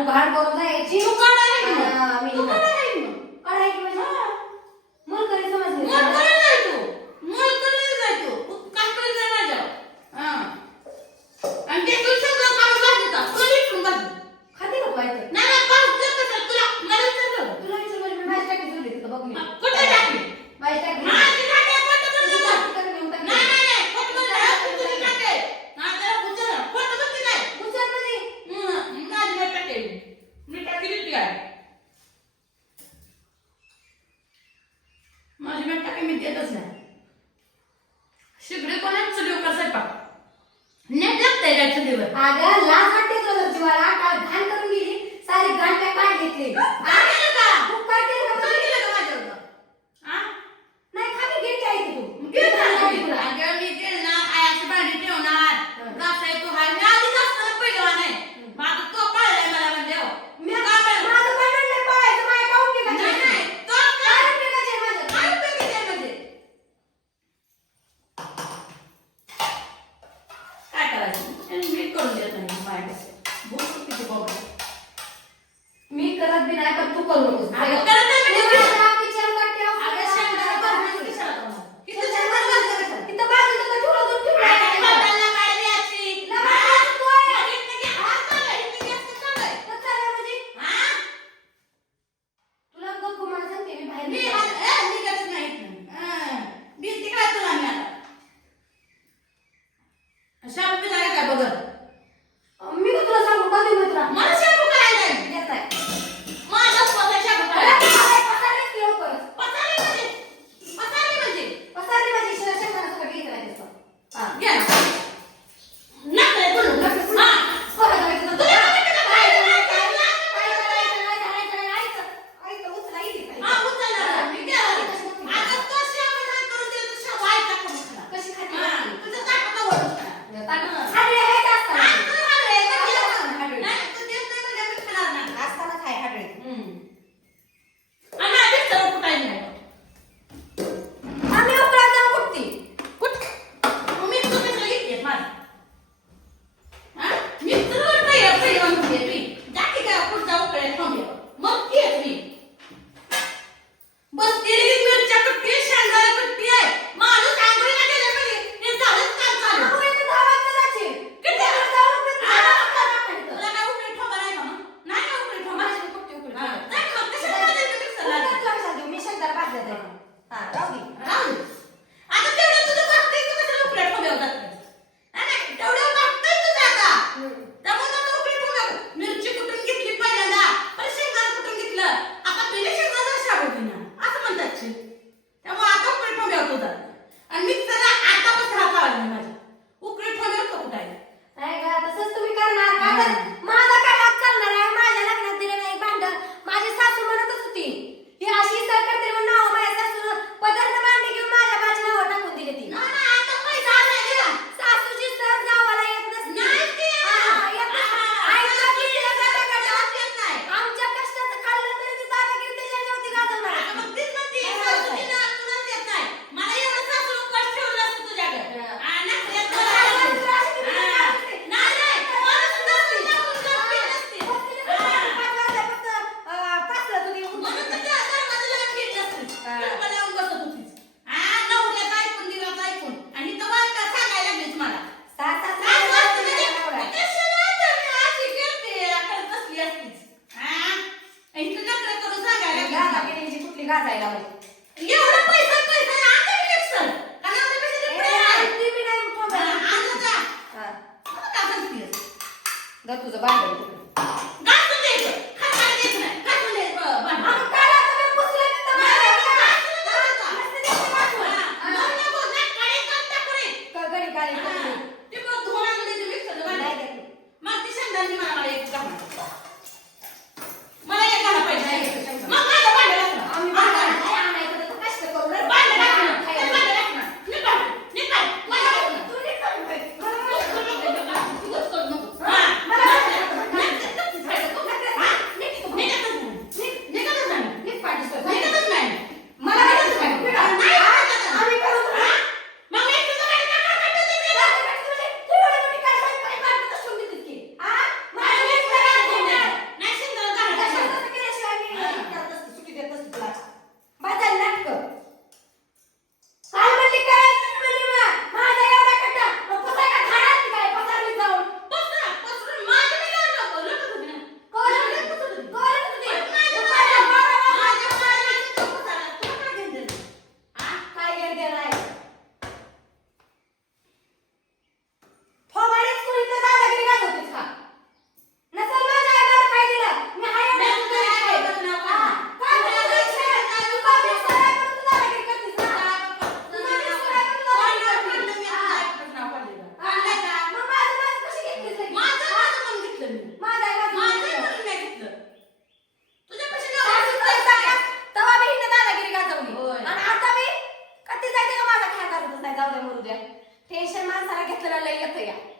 उघाड करून द्यायची शिगडी कोणाच चुलीवर कर पा नेट लागतंय काय चुलीवर? अगं लाज वाटते तुला जीवाला घाण करून गेली. सारी घाण काय पाय घेतली. करून मी करत नाही तू करू नकोस. ಹೋಗಿ 那肚子巴疼。લઈને થયા.